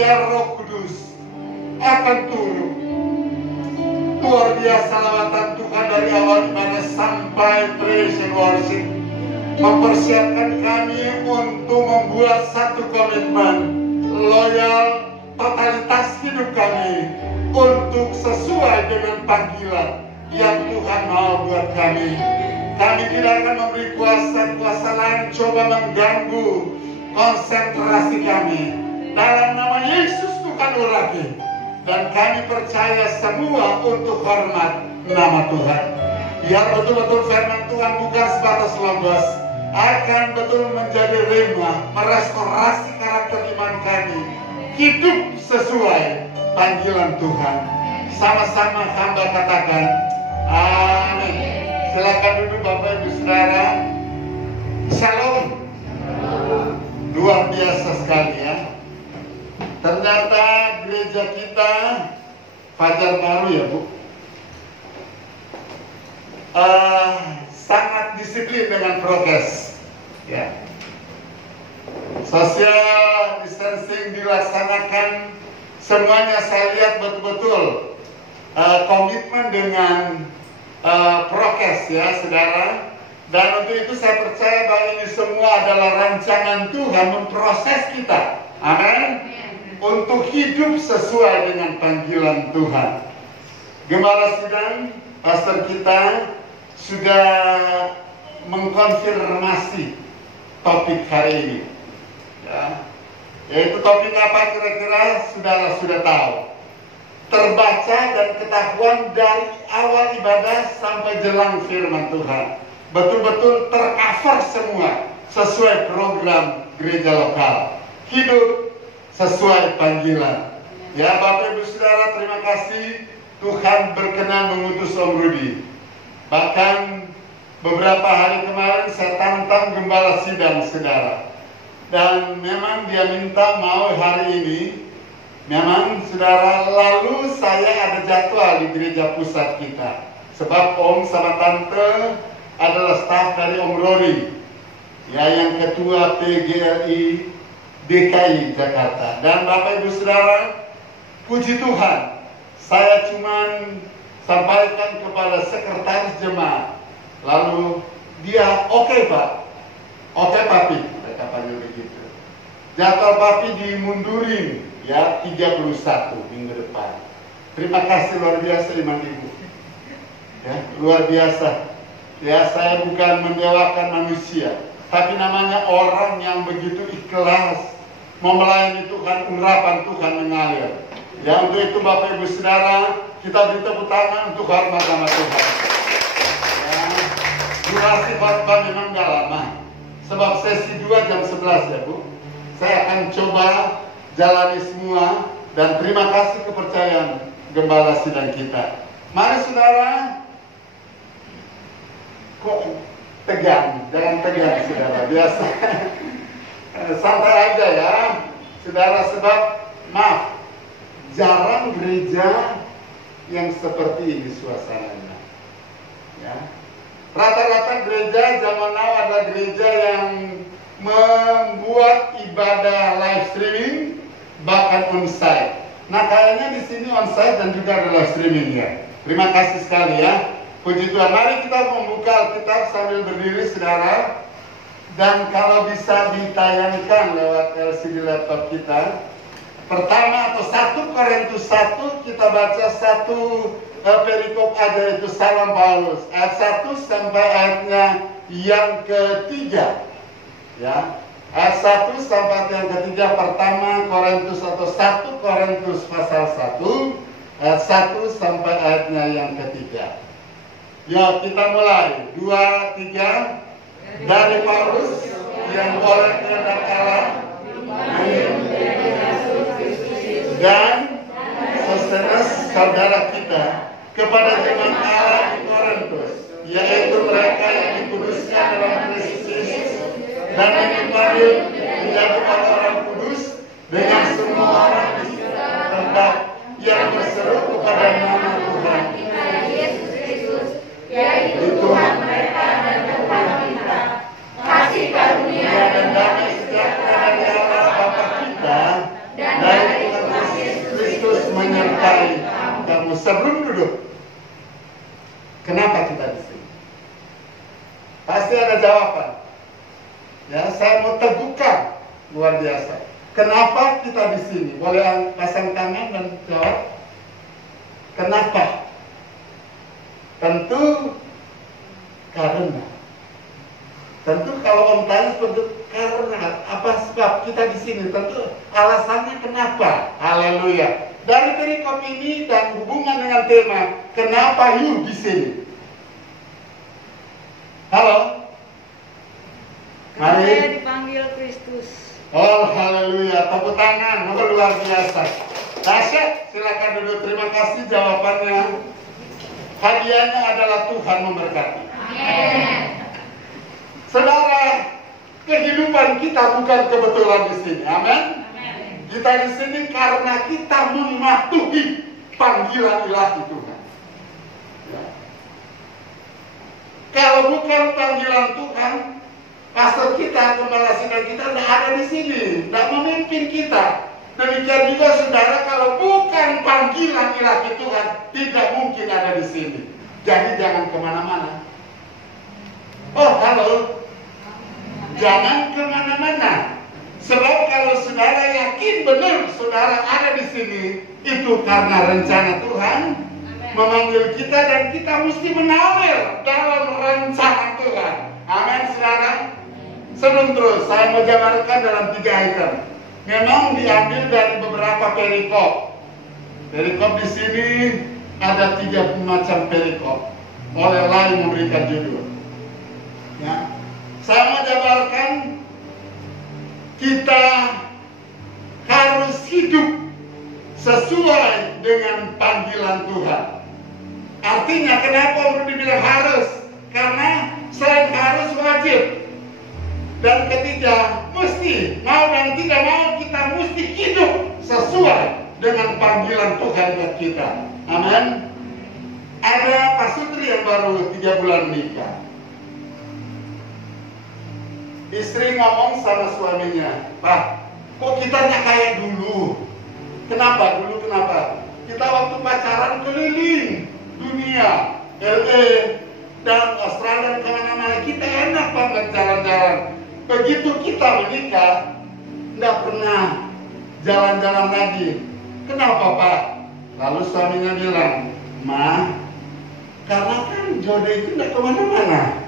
karya Roh Kudus akan turun. Luar biasa lawatan Tuhan dari awal ibadah sampai praise and worship mempersiapkan kami untuk membuat satu komitmen loyal, totalitas hidup kami untuk sesuai dengan panggilan yang Tuhan mau buat kami. Kami tidak akan memberi kuasa-kuasa lain coba mengganggu konsentrasi kami. Dalam nama Yesus Tuhan urapi. Dan kami percaya semua untuk hormat nama Tuhan. Biar betul-betul firman Tuhan bukan sebatas logos, akan betul menjadi rema, merestorasi karakter iman kami, hidup sesuai panggilan Tuhan. Sama-sama hamba katakan amin. Silakan duduk Bapak Ibu Saudara. Shalom. Luar biasa sekali ya. Ternyata gereja kita Fajar Baru ya Bu, sangat disiplin dengan prokes ya. Social distancing dilaksanakan, semuanya saya lihat betul-betul komitmen dengan prokes ya saudara. Dan untuk itu saya percaya bahwa ini semua adalah rancangan Tuhan memproses kita, amin, untuk hidup sesuai dengan panggilan Tuhan. Gembala sidang, pastor kita sudah mengkonfirmasi topik hari ini ya. Yaitu topik apa kira-kira saudara sudah tahu, terbaca dan ketahuan dari awal ibadah sampai jelang firman Tuhan. Betul-betul tercover semua sesuai program gereja lokal, hidup sesuai panggilan. Ya Bapak Ibu Saudara, terima kasih Tuhan berkenan mengutus Om Rudi. Bahkan beberapa hari kemarin saya tantang gembala sidang saudara. Dan memang dia minta mau hari ini. Memang saudara, lalu saya ada jadwal di gereja pusat kita. Sebab Om sama Tante adalah staf dari Om Rory, ya, yang ketua PGRI DKI Jakarta. Dan Bapak Ibu Saudara, puji Tuhan, saya cuman sampaikan kepada sekretaris jemaat. Lalu dia oke Pak, oke Papi, mereka panggil begitu. Jadwal Papi dimundurin ya 31 minggu depan. Terima kasih luar biasa iman Ibu. Ya, luar biasa. Ya, saya bukan mendewakan manusia, tapi namanya orang yang begitu ikhlas mau melayani Tuhan, urapan Tuhan mengalir. Ya, untuk itu Bapak Ibu Saudara, kita beri tepuk tangan untuk hormat nama Tuhan. Ya, durasi khotbah memang gak lama, sebab sesi 2 jam 11 ya Bu. Saya akan coba jalani semua, dan terima kasih kepercayaan gembala sidang kita. Mari saudara. Kok tegang? Jangan tegang saudara, biasa. Santai aja ya saudara, sebab maaf, jarang gereja yang seperti ini suasananya ya. Rata-rata gereja zaman now adalah gereja yang membuat ibadah live streaming, bahkan onsite. Nah kayaknya di sini onsite dan juga ada live streaming ya. Terima kasih sekali ya. Puji Tuhan, mari kita membuka Alkitab sambil berdiri saudara. Dan kalau bisa ditayangkan lewat LCD laptop kita. Pertama atau 1 Korintus 1, kita baca satu perikop aja, itu Salam Paulus ayat 1 sampai ayatnya yang ketiga ya. Ayat 1 sampai yang ketiga, pertama Korintus atau 1 Korintus pasal 1 ayat 1 sampai ayatnya yang ketiga. Ya, kita mulai. 2, 3. Dari Paulus yang oleh kehendak Allah dan Sostenes saudara kita kepada jemaat Allah di Korintus, yaitu mereka yang dikuduskan dalam Kristus dan yang dipanggil menjadi orang kudus dengan semua orang di tempat yang berseru kepada nama Tuhan, yaitu Tuhan mereka dan Tuhan kita. Kasih karunia dan damai sejahtera dari Allah Bapa kita dan dari Ya, saya mau teguhkan luar biasa. Kenapa kita di sini? Boleh pasang tangan dan jawab. Kenapa? Tentu karena. Tentu kalau Om tanya seperti karena apa sebab kita di sini? Tentu alasannya kenapa? Haleluya. Dari perikop ini dan hubungan dengan tema kenapa you di sini? Halo. Mari. Saya dipanggil Kristus. Oh, haleluya. Tepuk tangan. Oh, luar biasa. Dahsyat. Silakan duduk. Terima kasih jawabannya. Hadiahnya adalah Tuhan memberkati. Amin. Saudara, kehidupan kita bukan kebetulan di sini. Amin. Kita di sini karena kita mematuhi panggilan ilahi Tuhan. Ya. Kalau bukan panggilan Tuhan, pastor kita, gembala sidang kita tidak ada di sini, tidak memimpin kita. Demikian juga saudara, kalau bukan panggilan ilahi Tuhan, tidak mungkin ada di sini. Jadi jangan kemana-mana. Oh, halo. Jangan kemana-mana. Sebab kalau saudara yakin benar saudara ada di sini, itu karena rencana Tuhan memanggil kita dan kita mesti mengalir dalam rencana Tuhan. Amin, saudara. Sebelum terus, saya mau jabarkan dalam 3 item. Memang diambil dari beberapa perikop. Perikop di sini ada 3 macam perikop. Oleh lain memberikan judul. Ya. Saya mau jabarkan kita harus hidup sesuai dengan panggilan Tuhan. Artinya kenapa perlu dibilang harus? Karena selain harus wajib. Dan ketiga, mesti, mau dan tidak mau kita mesti hidup sesuai dengan panggilan Tuhan buat kita. Amin. Ada Pak Sutri yang baru 3 bulan nikah. Istri ngomong sama suaminya, Pak, kok kita nggak kayak dulu? Kenapa? Dulu kenapa? Kita waktu pacaran keliling dunia, LA dan Australia, kemana-mana. Kita enak banget jalan-jalan. Begitu kita menikah, nggak pernah jalan-jalan lagi. Kenapa, Pak? Lalu suaminya bilang, Ma, karena kan jodoh itu nggak kemana-mana.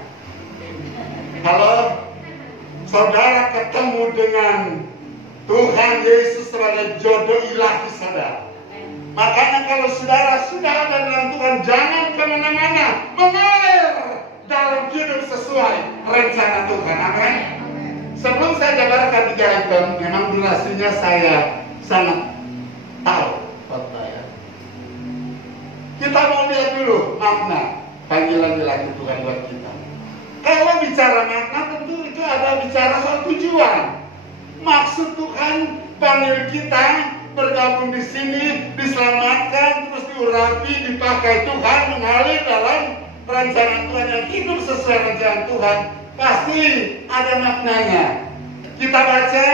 Kalau saudara ketemu dengan Tuhan Yesus sebagai jodoh ilahi saudara, makanya kalau saudara sudah ada dalam Tuhan, jangan kemana-mana, mengalir dalam hidup sesuai rencana Tuhan. Amin. Sebelum saya jabarkan 3 item, memang durasinya saya sangat tahu, ya. Kita mau lihat dulu makna panggilan ilahi Tuhan buat kita. Kalau bicara makna, tentu itu ada bicara soal tujuan. Maksud Tuhan panggil kita bergabung di sini, diselamatkan, terus diurapi, dipakai Tuhan, mengalir dalam rencana Tuhan yang hidup sesuai rencana Tuhan. Pasti ada maknanya. Kita baca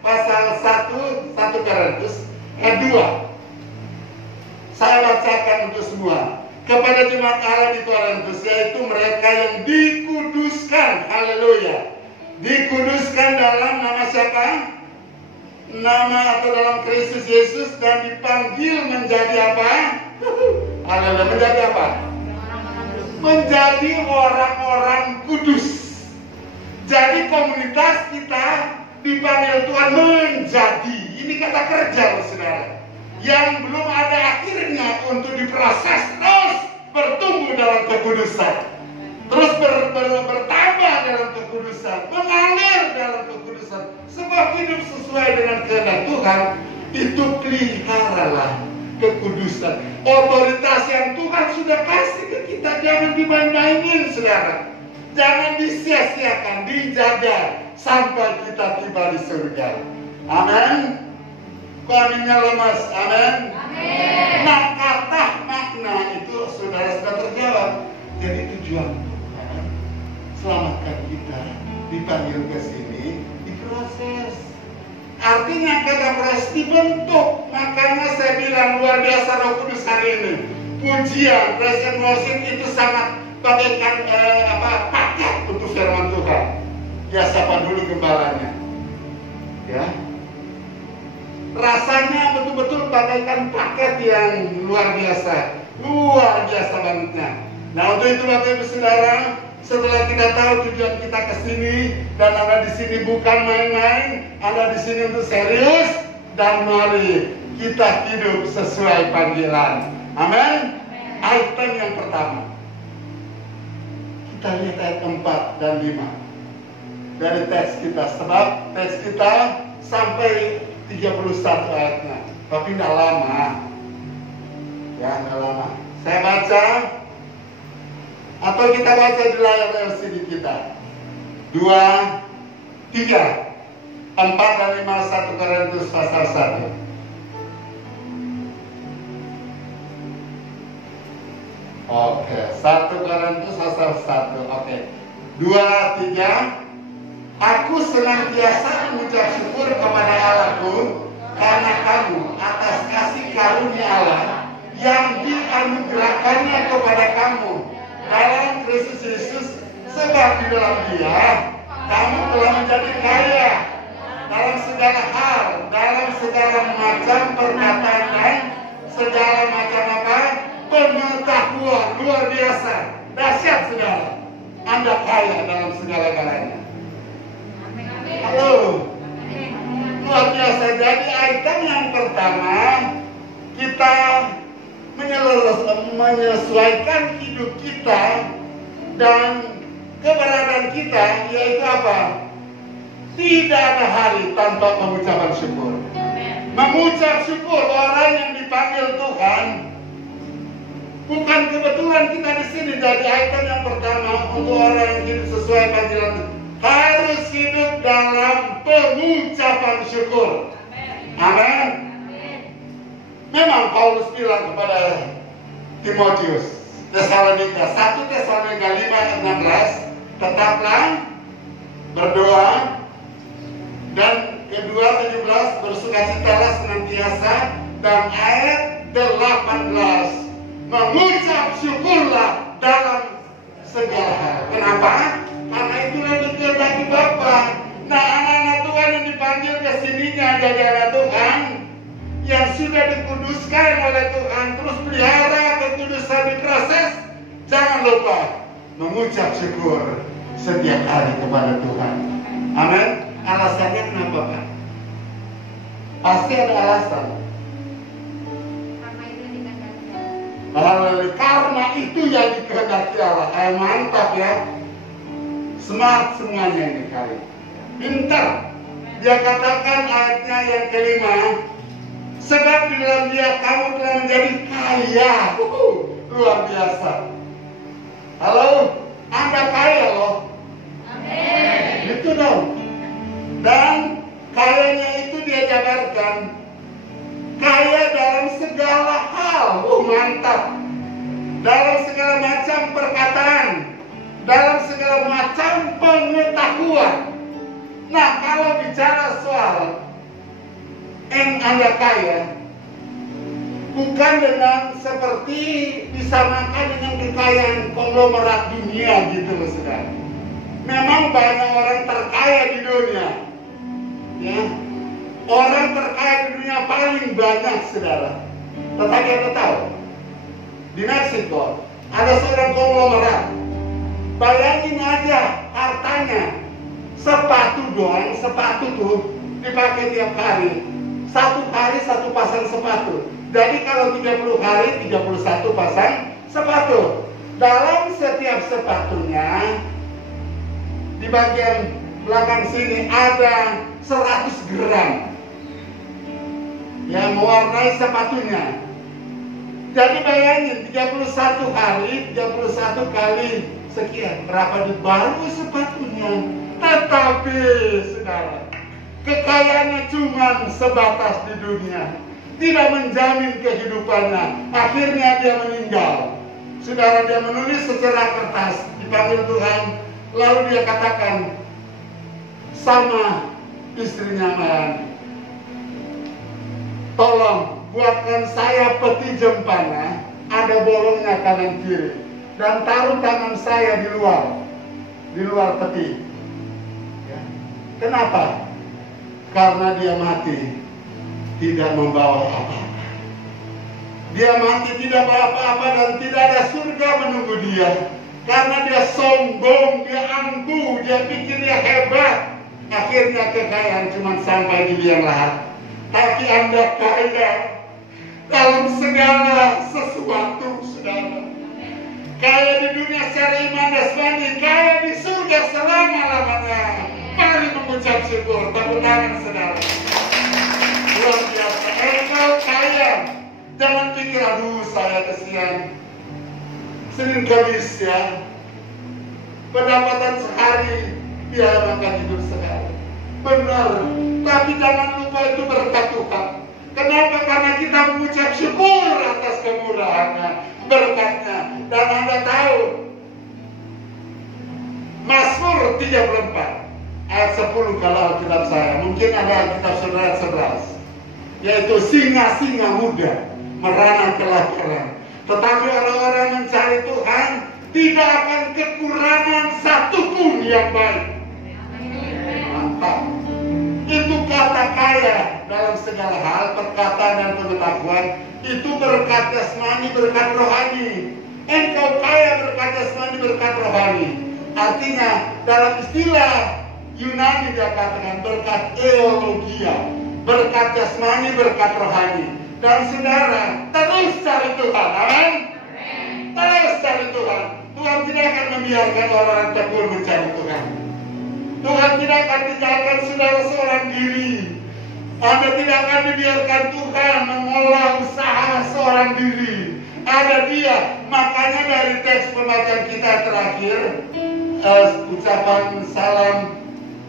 pasal 1 Korintus 2. Saya bacakan untuk semua. Kepada jemaat Allah di Korintus, yaitu mereka yang dikuduskan. Haleluya. Dikuduskan dalam nama siapa? Nama atau dalam Kristus Yesus, dan dipanggil menjadi apa? Haleluya. Menjadi apa? Menjadi orang-orang kudus. Jadi komunitas kita dipanggil Tuhan menjadi. Ini kata kerja, saudara. Yang belum ada akhirnya untuk diproses, terus bertumbuh dalam kekudusan, terus bertambah dalam kekudusan, mengalir dalam kekudusan. Sebab hidup sesuai dengan kehendak Tuhan, itu peliharalah kekudusan. Otoritas yang Tuhan sudah kasih ke kita jangan dimain-mainin, saudara. Jangan disia-siakan, dijaga sampai kita tiba di surga. Amin. Aminnya lemas, amin. Nah, kata makna itu saudara sudah terjawab. Jadi tujuan Tuhan selamatkan kita, dipanggil ke sini, diproses. Artinya kata proses dibentuk. Makanya saya bilang luar biasa Roh Kudus hari ini. Pujian, praise and worship itu sangat bagaikan paket untuk firman Tuhan. dia sapa dulu gembalanya. Ya. Rasanya betul-betul bagaikan paket yang luar biasa bangetnya. Nah, untuk itu Bapak Ibu Saudara, setelah kita tahu tujuan kita ke sini dan Anda di sini bukan main-main, Anda di sini untuk serius, dan mari kita hidup sesuai panggilan. Amin. Item yang pertama, kita lihat ayat 4 dan 5 dari teks kita, sebab teks kita sampai 31 ayatnya, tapi tidak lama. Ya, tidak lama. Saya baca atau kita baca di layar LCD kita. 2, 3, 4 dan 5 1 Korintus pasal 1. Oke, 1 Korintus pasal 1. Oke. 2, 3. Aku senantiasa mengucap syukur kepada Allahku karena kamu atas kasih karunia Allah yang dianugerahkannya kepada kamu dalam Kristus Yesus, sebab di dalam Dia kamu telah menjadi kaya dalam segala hal, dalam segala macam perkataan dan segala macam apa? Pengetahuan. Luar biasa, dahsyat saudara. Anda kaya dalam segala-galanya. Halo, luar biasa. Jadi item yang pertama, kita menyesuaikan hidup kita dan keberadaan kita, yaitu apa? Tidak ada hari tanpa pengucapan syukur. Mengucap syukur, orang yang dipanggil Tuhan, bukan kebetulan kita di sini. Jadi item yang pertama untuk orang yang hidup sesuai panggilan, harus hidup dalam pengucapan syukur. Amin. Memang Paulus bilang kepada Timotius, Tesalonika, 1 Tesalonika 5 ayat 16, tetaplah berdoa, dan kedua 17, bersukacitalah senantiasa, dan ayat 18, mengucap syukurlah dalam segala hal. Kenapa? Karena itulah dikehendaki Bapa. Nah, anak-anak Tuhan yang dipanggil ke sininya, jajaran Tuhan yang sudah dikuduskan oleh Tuhan, terus pelihara kekudusan diproses. Jangan lupa mengucap syukur setiap hari kepada Tuhan. Amin. Alasannya kenapa, Pak? Pasti ada alasan. Karena itu yang dikehendaki Allah. Mantap ya. Smart semuanya ini kali. Pintar. Dia katakan ayatnya yang kelima, sebab di dalam Dia kamu telah menjadi kaya. Luar biasa. Halo, Anda kaya loh. Amin. Itu dong. Dan kayanya itu dia jabarkan, kaya dalam segala hal. Mantap. Dalam segala macam perkataan, dalam segala macam pengetahuan. Nah, kalau bicara soal Anda kaya, bukan dengan seperti disamakan dengan kekayaan konglomerat dunia gitu loh, saudara. Memang banyak orang terkaya di dunia, ya. Orang terkaya di dunia paling banyak, saudara. Tetapi Anda tahu, di Meksiko ada seorang konglomerat. Bayangin aja hartanya, sepatu doang, sepatu tuh dipakai tiap hari. Satu hari satu pasang sepatu. Jadi kalau 30 hari 31 pasang sepatu. Dalam setiap sepatunya, di bagian belakang sini ada 100 gram yang mewarnai sepatunya. Jadi bayangin 31 hari 31 kali sekian, berapa duit baru sepatunya. Tetapi saudara, kekayaannya cuma sebatas di dunia, tidak menjamin kehidupannya. Akhirnya dia meninggal. Saudara, dia menulis secara kertas, dipanggil Tuhan, lalu dia katakan sama istrinya, tolong buatkan saya peti jempana, ada bolongnya kanan kiri, dan taruh tangan saya di luar peti. Ya. Kenapa? Karena dia mati tidak membawa apa-apa. Dia mati tidak bawa apa-apa dan tidak ada surga menunggu dia. Karena dia sombong, dia angkuh, dia pikir dia hebat. Akhirnya kekayaan cuma sampai di liang lahat. Tapi Anda kaya dalam segala sesuatu, saudara. Kaya di dunia secara iman jasmani, kaya di surga selama-lamanya. Mari mengucap syukur, tepuk tangan, saudara. Luar biasa, engkau kaya. Jangan pikir, aduh saya kesian. Senin Kamis ya, pendapatan sehari, dia makan hidup sekali. Benar, tapi jangan lupa itu berkat Tuhan. Kenapa? Karena kita mengucap syukur atas kemurahannya, berkatnya. Dan Anda tahu, Mazmur 34 ayat 10 kalau Alkitab saya, mungkin ada Alkitab saudara 11, yaitu singa-singa muda merana kelaparan, tetapi orang-orang mencari Tuhan tidak akan kekurangan satupun yang baik. Mantap. Itu kata kaya dalam segala hal, perkataan dan pengetahuan. Itu berkat jasmani, berkat rohani. Engkau kaya berkat jasmani, berkat rohani. Artinya dalam istilah Yunani dia katakan berkat eologia, berkat jasmani, berkat rohani. Dan saudara, terus cari Tuhan, amin? Terus cari Tuhan. Tuhan tidak akan membiarkan orang tekun mencari Tuhan. Tuhan tidak akan tinggalkan saudara seorang diri. Anda tidak akan dibiarkan Tuhan mengolah usaha seorang diri. Ada Dia. Makanya dari teks pembacaan kita terakhir, ucapan salam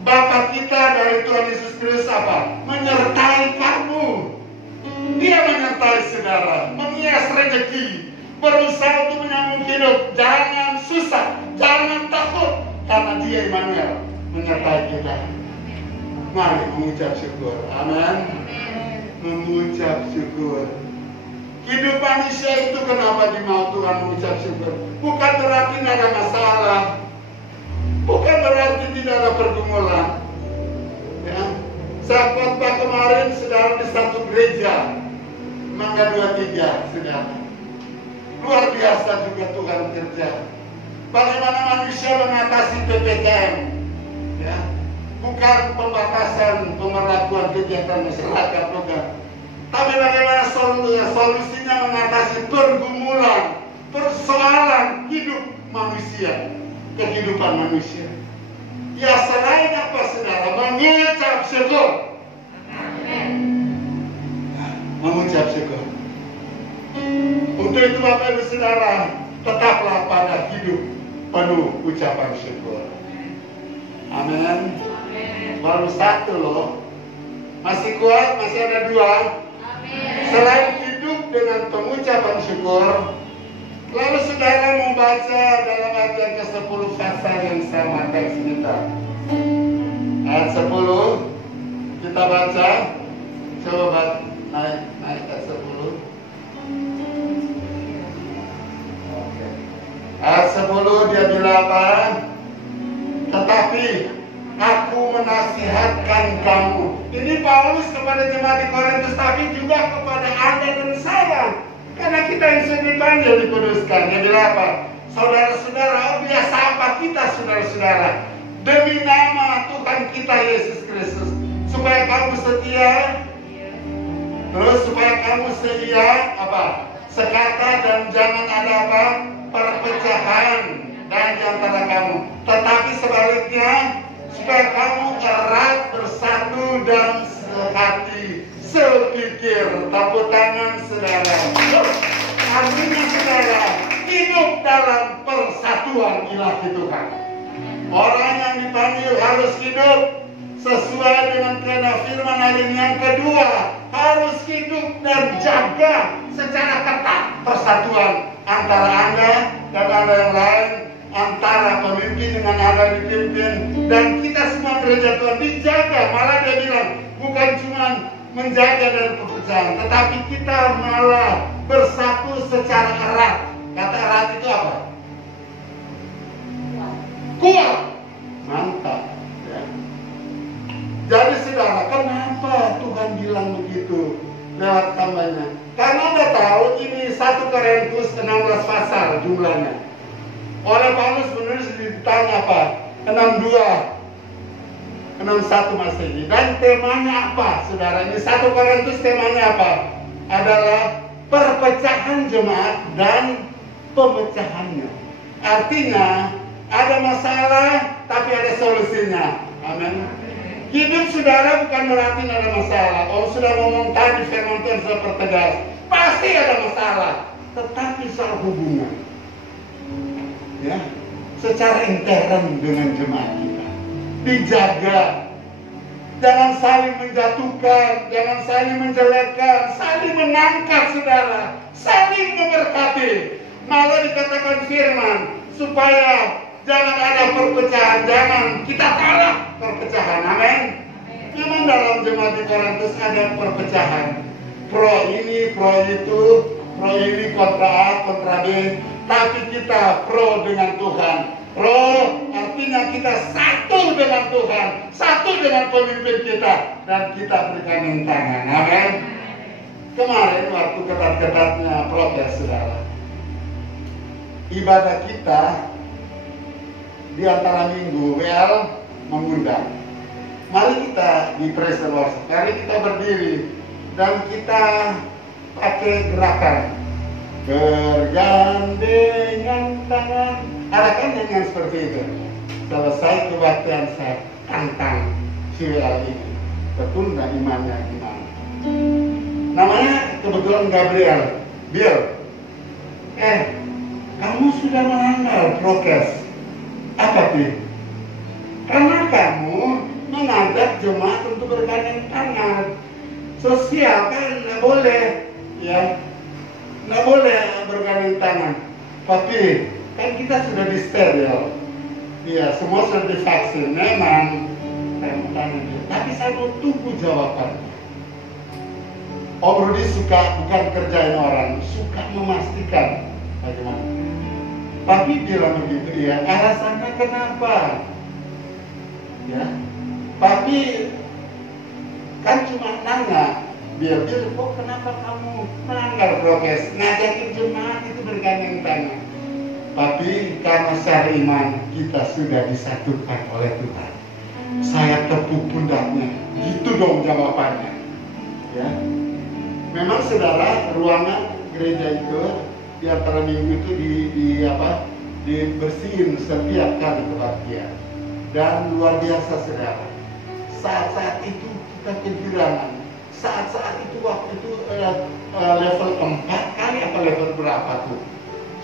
Bapa kita dari Tuhan Yesus Kristus apa? Menyertai kamu. Dia menyertai saudara, menghias rezeki, berusaha untuk menyambung hidup. Jangan susah, jangan takut, karena Dia Immanuel menyertai kita. Mari mengucap syukur, amin. Mengucap syukur. Hidup manusia itu kenapa dimau Tuhan mengucap syukur? Bukan berarti tidak ada masalah, bukan berarti tidak ada pergumulan. Ya. Saat khotbah kemarin, saudara, di satu gereja, Mangga 23, saudara. Luar biasa juga Tuhan kerja. Bagaimana manusia mengatasi PPKM? Ya. Bukan pembatasan pemberlakuan kegiatan masyarakat, bukan. Tapi bagaimana solusinya mengatasi pergumulan, persoalan hidup manusia, kehidupan manusia. Ya selain apa saudara? Mengucap syukur. Amin. Mengucap syukur. Untuk itu Bapak Ibu Saudara, tetaplah pada hidup penuh ucapan syukur. Amin. Baru satu loh. Masih kuat, masih ada dua. Amin. Selain hidup dengan pengucapan syukur, lalu saudara membaca dalam ayat yang ke-10 pasal yang sama teks kita. Ayat 10 kita baca. Coba naik ayat 10. Oke. Ayat 10 dia bilang apa? Tetapi aku menasihatkan kamu. Ini Paulus kepada jemaat di Korintus, tapi juga kepada Anda dan saya. Karena kita yang sudah dipanggil dikuduskan. Dia bilang apa? Saudara-saudara, biasa apa kita saudara-saudara? Demi nama Tuhan kita Yesus Kristus, supaya kamu setia, terus supaya kamu setia apa? Sekata dan jangan ada apa? Perpecahan dan di antara kamu. Tetapi sebaliknya, supaya kamu erat bersatu dan sehati, sepikir. Tepuk tangan saudara. Artinya saudara, hidup dalam persatuan ilahi Tuhan. Orang yang dipanggil harus hidup sesuai dengan kehendak firman ayat yang kedua. Harus hidup dan jaga secara ketat persatuan antara Anda dan Anda yang lain, antara pemimpin dengan Anda yang dipimpin, dan kita semua gereja Tuhan dijaga. Malah dia bilang, bukan cuma menjaga dari pepecahan, tetapi kita malah bersatu secara erat. Kata erat itu apa? Kuat. Mantap. Ya. Jadi saudara, kenapa Tuhan bilang begitu lewat hambanya? Karena Anda tahu ini 1 Korintus 16 pasal jumlahnya. Oleh Paulus menulis ditanya apa? 62, 61 Masehi. Dan temanya apa, saudara? Ini 1 Korintus temanya apa? Adalah perpecahan jemaat dan pemecahannya. Artinya ada masalah tapi ada solusinya. Amin. Hidup saudara bukan berarti ada masalah. Oh, sudah ngomong tadi firman Tuhan sudah pertegas. Pasti ada masalah, tetapi soal hubungan, ya, secara intern dengan jemaat kita dijaga. Jangan saling menjatuhkan, jangan saling menjelekkan, saling mengangkat saudara, saling memberkati. Malah dikatakan firman supaya jangan ada perpecahan, jangan kita kalah perpecahan. Amin. Memang dalam jemaat di Korintus ada perpecahan, pro ini, pro itu, pro ini kontra A, kontra B. Tapi kita pro dengan Tuhan. Pro artinya kita satu dengan Tuhan, satu dengan pemimpin kita, dan kita berikan tangan. Amin. Kemarin waktu ketat-ketatnya protes saudara, ibadah kita di antara minggu WL mengundang. Mari kita di praise the Lord. Sekarang kita berdiri dan kita pakai gerakan bergandengan tangan. Ada kan yang seperti itu. Selesai kebaktian saya tantang si WL ini. Tertunda imannya gimana? Namanya kebetulan Gabriel. Bill, kamu sudah melanggar prokes. Apa sih? Karena kamu mengajak jemaat untuk bergandeng tangan. Sosial kan nggak boleh, ya, nggak boleh bergandeng tangan. Tapi kan kita sudah di steril, ya, semua sudah divaksin. Memang, tapi saya mau tunggu jawaban. Om Rudi suka bukan kerjain orang, suka memastikan bagaimana. Tapi bilang begitu ya, alasannya kenapa? Ya, tapi kan cuma nanya, biar kok kenapa kamu melanggar prokes, ngajakin jemaat itu bergandeng tangan. Tapi karena secara iman kita sudah disatukan oleh Tuhan. Saya tepuk pundaknya, gitu dong jawabannya. Ya, memang saudara, ruangan gereja itu di antara minggu itu dibersihin setiap kali kebaktian. Dan luar biasa saudara, saat-saat itu kita kegirangan. Saat-saat itu waktu itu level 4 kali apa level berapa tuh,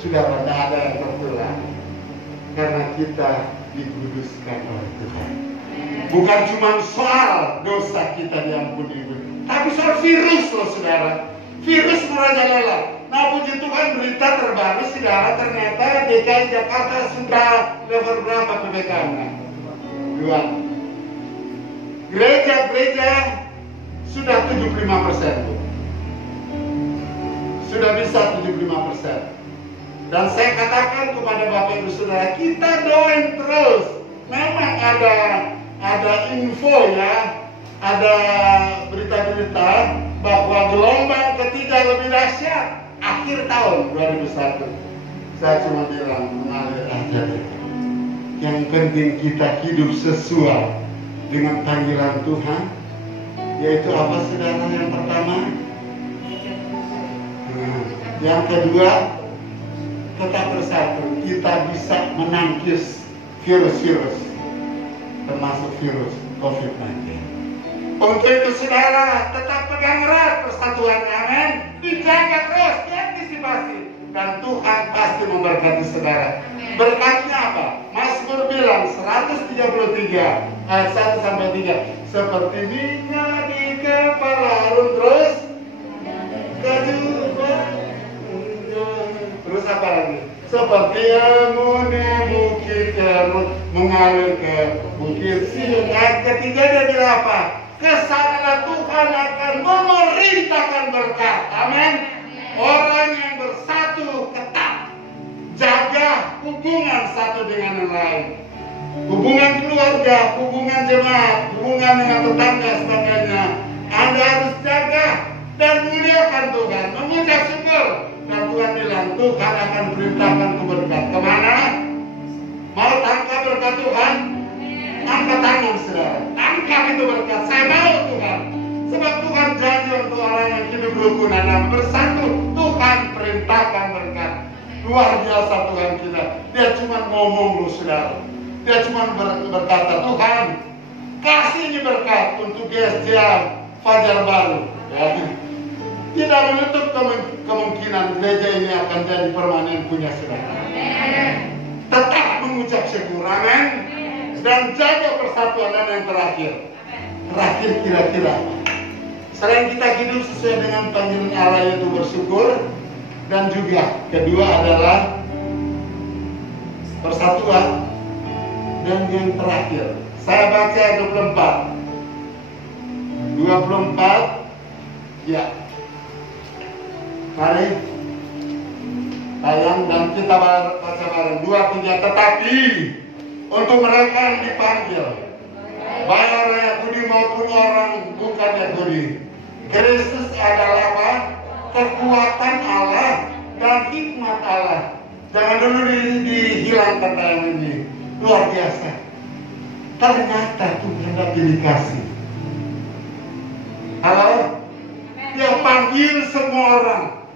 sudah ada yang tertular. Karena kita dikuduskan oleh Tuhan. Bukan cuma soal dosa kita diampuni, tapi soal virus loh saudara. Virus merajalela. Nah puji Tuhan berita terbaru saudara, ternyata DKI Jakarta sudah level berapa PPKM-nya? 2. Gereja-gereja sudah 75%. Sudah bisa 75%. Dan saya katakan kepada Bapak Ibu Saudara, kita doain terus. Memang ada info ya, ada berita-berita bahwa gelombang ketiga lebih dahsyat akhir tahun 2001. Saya cuma bilang mengalir aja deh. Yang penting kita hidup sesuai dengan panggilan Tuhan. Yaitu apa saudara? Yang pertama, yang kedua, tetap bersatu. Kita bisa menangkis virus-virus, termasuk virus COVID-19. Untuk itu saudara, tetap pegang erat persatuannya, amin. Dijaga terus, diantisipasi, dan Tuhan pasti memberkati saudara. Berkatnya apa? Mazmur bilang 133 ayat 1 sampai 3. Seperti minyak di kepala Harun, terus terus apa lagi? Seperti amune bukit Hermon mengalir ke bukit Sion. Ayat ketiga dia bilang apa? Kesanalah Tuhan akan memerintahkan berkat. Amin. Orang yang bersatu ketat, jaga hubungan satu dengan yang lain. hubungan keluarga, hubungan jemaat, hubungan dengan tetangga sebagainya. Anda harus jaga dan muliakan Tuhan, mengucap syukur. Dan Tuhan bilang, Tuhan akan perintahkan ku berkat. Kemana? Mau tangkap berkat Tuhan? Angkat tangan saudara, angkat itu berkat. Saya mau Tuhan. Sebab Tuhan janji untuk orang yang hidup rukun dan bersatu. Tuhan perintahkan berkat. Luar biasa Tuhan kita. Dia cuma ngomong loh saudara. Dia cuma berkata, Tuhan kasih ini berkat untuk GSJM Fajar Baru. Ya. Tidak menutup kemungkinan gereja ini akan jadi permanen punya saudara. Tetap mengucap syukur, amin. Dan jaga persatuan. Dan yang terakhir kira-kira selain kita hidup sesuai dengan panggilan Allah yaitu bersyukur, dan juga kedua adalah persatuan, dan yang terakhir saya baca 24 ya, mari tayang dan kita baca bareng 2-3. Tetapi untuk mereka yang dipanggil, baik orang Yahudi maupun orang bukan Yahudi, Kristus adalah apa? Kekuatan Allah dan hikmat Allah. Jangan dulu dihilangkan tayang ini. Luar biasa. Ternyata Tuhan tidak pilih kasih. Halo? Dia panggil semua orang.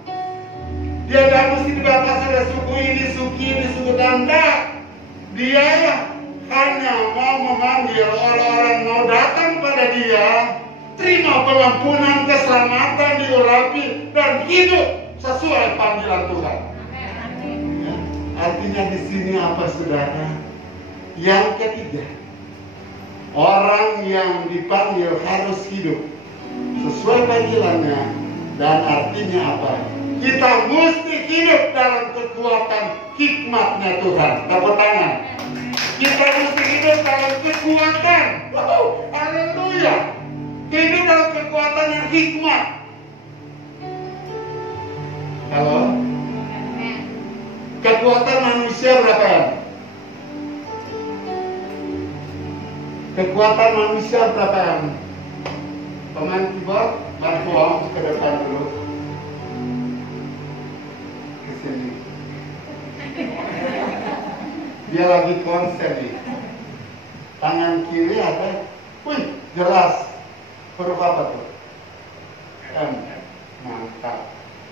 Dia tidak mesti dibatasi oleh suku ini, suku Anda. Dia hanya mau memanggil orang-orang mau datang pada dia, terima pengampunan, keselamatan, diurapi, dan hidup sesuai panggilan Tuhan. Ya, artinya di sini apa saudara? Yang ketiga, orang yang dipanggil harus hidup sesuai panggilannya, dan artinya apa? Kita mesti hidup dalam kekuatan hikmatnya Tuhan. Tepuk tangan. Kita mesti hidup dalam kekuatan. Wow, haleluya. Hidup dalam kekuatan yang hikmat. Halo? Kekuatan manusia berapa ya? Kekuatan manusia berapa ya? Pemain keyboard, bantu ke depan dulu. Ke sini. Dia lagi konsen nih. Tangan kiri ada, wih, jelas. Huruf apa tuh? M. Mantap.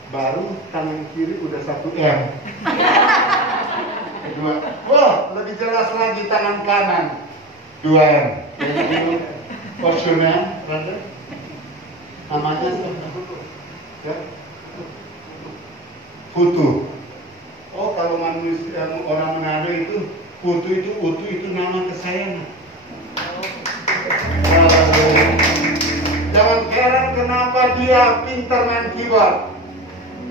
Baru tangan kiri udah 1 M. Kedua, wah, lebih jelas lagi tangan kanan 2 M. Jadi porsinya, namanya ya, Putu. Oh, kalau manusia orang Manado itu Putu itu utu itu nama kesayangan. Jangan heran kenapa dia pintar main keyboard.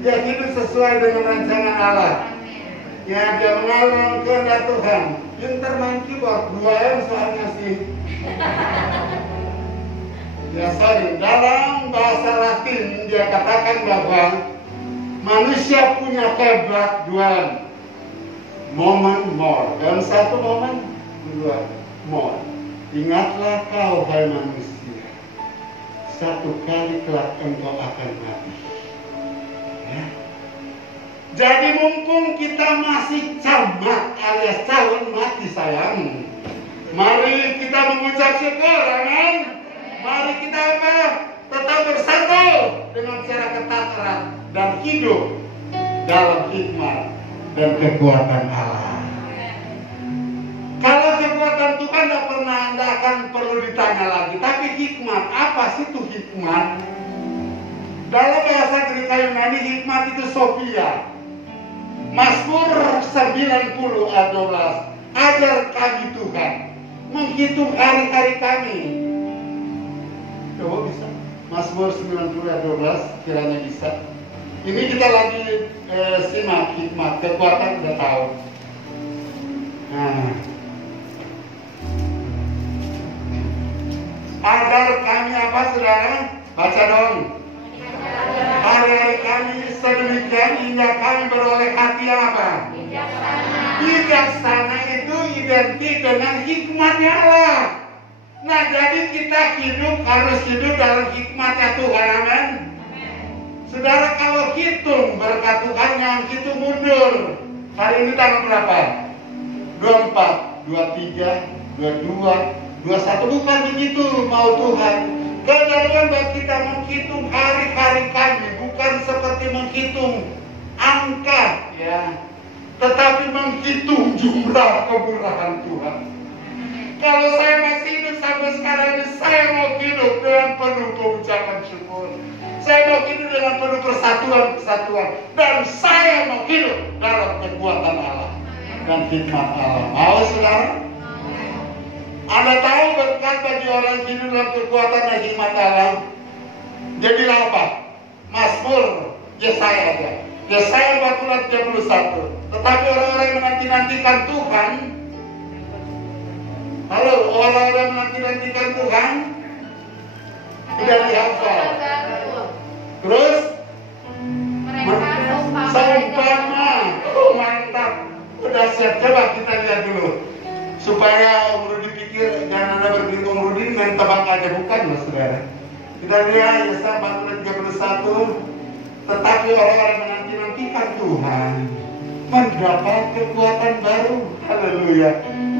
Dia hidup sesuai dengan rancangan Allah. Ya, dia mengalami kehendak Tuhan. Pintar main keyboard, 2M soalnya sih. Ya, sorry. Dalam bahasa Latin dia katakan bahwa manusia punya hebat 2M. Moment more. Dalam satu momen, 2 more. Ingatlah kau, hai manusia, satu kali kelak engkau akan mati. Ya. Jadi mumpung kita masih camat alias calon mati sayang, mari kita mengucap syukur, amin. Mari kita apa? Tetap bersatu dengan cara ketat erat dan hidup dalam hikmat dan kekuatan Allah. Kalau kekuatan Tuhan tidak akan perlu ditanya lagi. Tapi hikmat, apa sih itu hikmat? Dalam bahasa Greek Yunani, hikmat itu Sophia. Mazmur 90 ayat 12. Ajar kami Tuhan menghitung hari-hari kami. Coba bisa? Mazmur 90 ayat 12, kiranya bisa. Ini kita lagi simak hikmat, kekuatan udah tahu. Nah, agar kami apa saudara? Baca dong. Hari-hari kami sedemikian hingga kami beroleh hati yang apa? Bijaksana. Bijaksana itu identik dengan hikmatnya Allah. Nah, jadi kita harus hidup dalam hikmatnya Tuhan, amin. Saudara, kalau hitung berkat Tuhan, jangan hitung mundur. Hari ini tanggal berapa? 24, 23, 22, 21, bukan begitu mau Tuhan. Kedaluan buat kita menghitung hari-hari kami, bukan seperti menghitung angka, ya, tetapi menghitung jumlah kemurahan Tuhan. Kalau saya masih hidup sampai sekarang ini, saya mau hidup dengan penuh pengucapan syukur. Saya mau hidup dengan penuh persatuan, dan saya mau hidup dalam kekuatan Allah dan hikmat Allah. Mau saudara? Anda tahu berkat bagi orang hidup dalam kekuatan dan hikmat Allah. Jadilah apa? Mazmur Yesaya aja. Yesaya 41. Tetapi orang-orang yang menanti-nantikan Tuhan, halo, orang-orang yang menanti-nantikan Tuhan tidak dihafal. Terus seumpama, mantap, udah siap. Coba kita lihat dulu supaya Om Rudi pikir jangan Anda berpikir Om Rudi main tebak aja, bukan loh saudara. Kita lihat Yesaya 41. Tetapi orang-orang menanti-nantikan Tuhan mendapat kekuatan baru. Haleluya.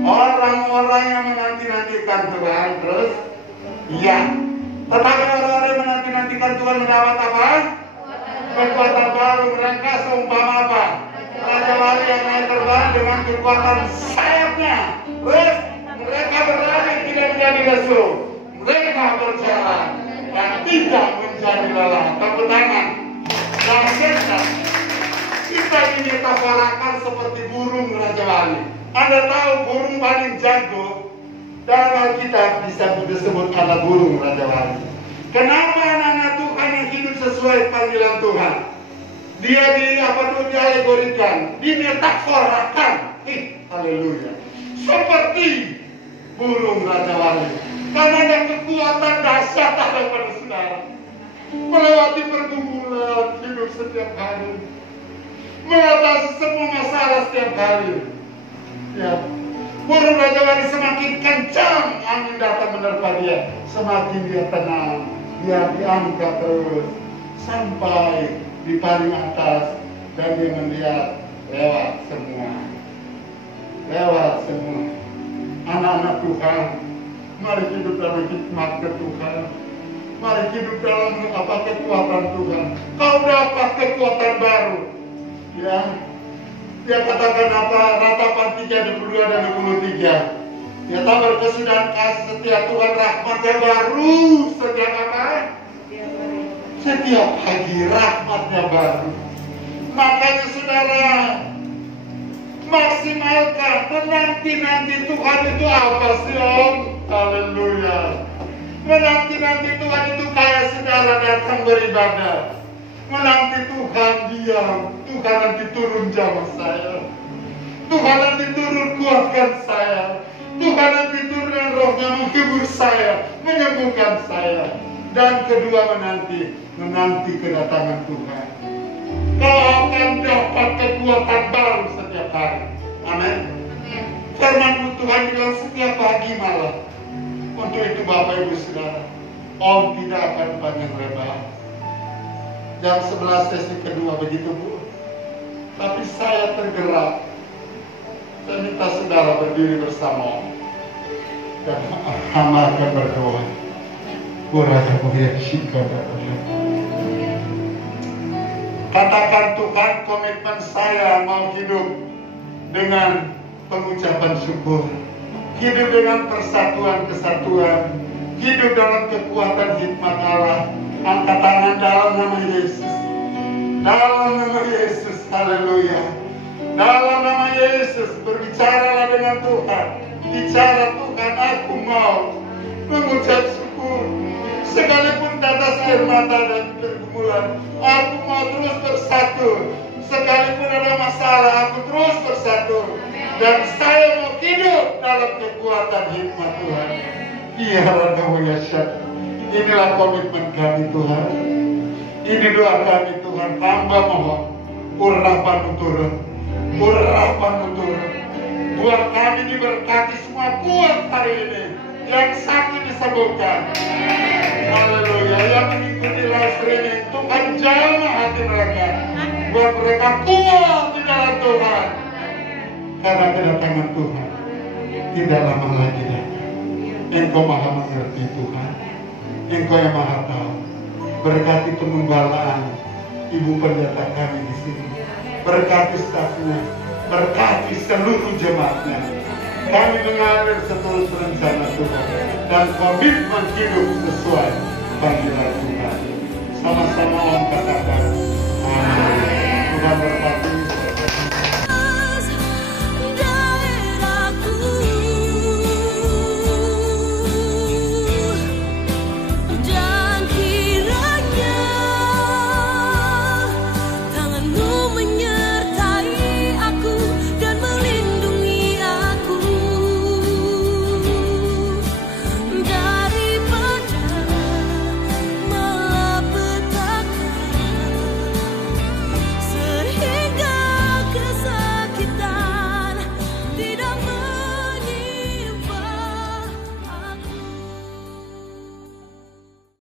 Orang-orang yang menanti-nantikan Tuhan, terus iya. Tetapi orang-orang yang menanti-nantikan Tuhan mendapat apa? Kekuatan baru. Mereka seumpama apa? Raja wali yang naik terbang dengan kekuatan sayapnya. Terus mereka berlari tidak menjadi lesu. Mereka berjalan dan tidak menjadi lelah. Tepuk tangan. Dan kita dimetaforakan seperti burung Raja Wali. Anda tahu burung paling jago dalam Alkitab bisa disebut anak burung Raja Wali. Kenapa anak-anak Tuhan yang hidup sesuai panggilan Tuhan? Dia dialegorikan, dimetaforakan. Haleluya. Seperti burung Raja Wali. Karena ada kekuatan dahsyat ada pada saudara. Melewati pergumulan hidup setiap hari, mengatasi semua masalah setiap hari. Ya, burung Raja Wali semakin kencang angin datang menerpa dia, semakin dia tenang, dia diangkat terus sampai di paling atas dan dia melihat lewat semua. Anak-anak Tuhan, mari hidup dalam hikmat Tuhan. Mari hidup dalam kekuatan Tuhan. Kau dapat kekuatan baru. Ya, dia katakan apa? Ratapan 32 dan 23. Ya, tak berkesudahan kasih setia Tuhan, rahmatnya baru setiap apa? Setiap pagi rahmatnya baru. Makanya saudara, maksimalkan menanti-nanti Tuhan itu apa sih Om? Haleluya. Menanti-nanti Tuhan itu kayak saudara datang beribadah. Menanti Tuhan diam. Tuhan nanti turun jamah saya. Tuhan nanti turun kuatkan saya. Tuhan nanti turun dengan rohnya menghibur saya, menyembuhkan saya. Dan kedua menanti kedatangan Tuhan. Kau akan dapat kekuatan baru setiap hari. Amin. Firman Tuhan bilang setiap pagi malam. Untuk itu Bapak Ibu Saudara, Om tidak akan panjang lebar. Jam 11 sesi kedua begitu Bu. Tapi saya tergerak. Saya minta saudara berdiri bersama Om. Dan hamba akan berdoa. Katakan Tuhan, komitmen saya mau hidup dengan pengucapan syukur. Hidup dengan persatuan-kesatuan, hidup dalam kekuatan hikmat Allah. Angkat tangan dalam nama Yesus. Dalam nama Yesus, haleluya. Dalam nama Yesus, berbicaralah dengan Tuhan. Bicara Tuhan, aku mau mengucap syukur. Sekalipun tetes air mata dan pergumulan, aku mau terus bersatu. Sekalipun ada masalah, aku terus bersatu. Dan saya mau hidup dalam kekuatan hikmat Tuhan. Biarlah kamu yasyat. Inilah komitmen kami Tuhan. Ini doa kami Tuhan. Hamba mohon. Urapan turun. Buat kami diberkati semua kuat hari ini. Yang sakit disembuhkan. Haleluya. Yang mengikuti live streaming, Tuhan jamah hati mereka. Buat mereka kuat di dalam Tuhan. Karena kedatangan Tuhan tidak lama lagi datang. Engkau maha mengerti Tuhan. Engkau yang maha tahu. Berkati penggembalaan Ibu Pendeta kami di sini. Berkati stafnya. Berkati seluruh jemaatnya. Kami mengalir seterus rencana Tuhan dan komitmen hidup sesuai panggilan Tuhan. Sama-sama Om katakan, amin. Tuhan berkati.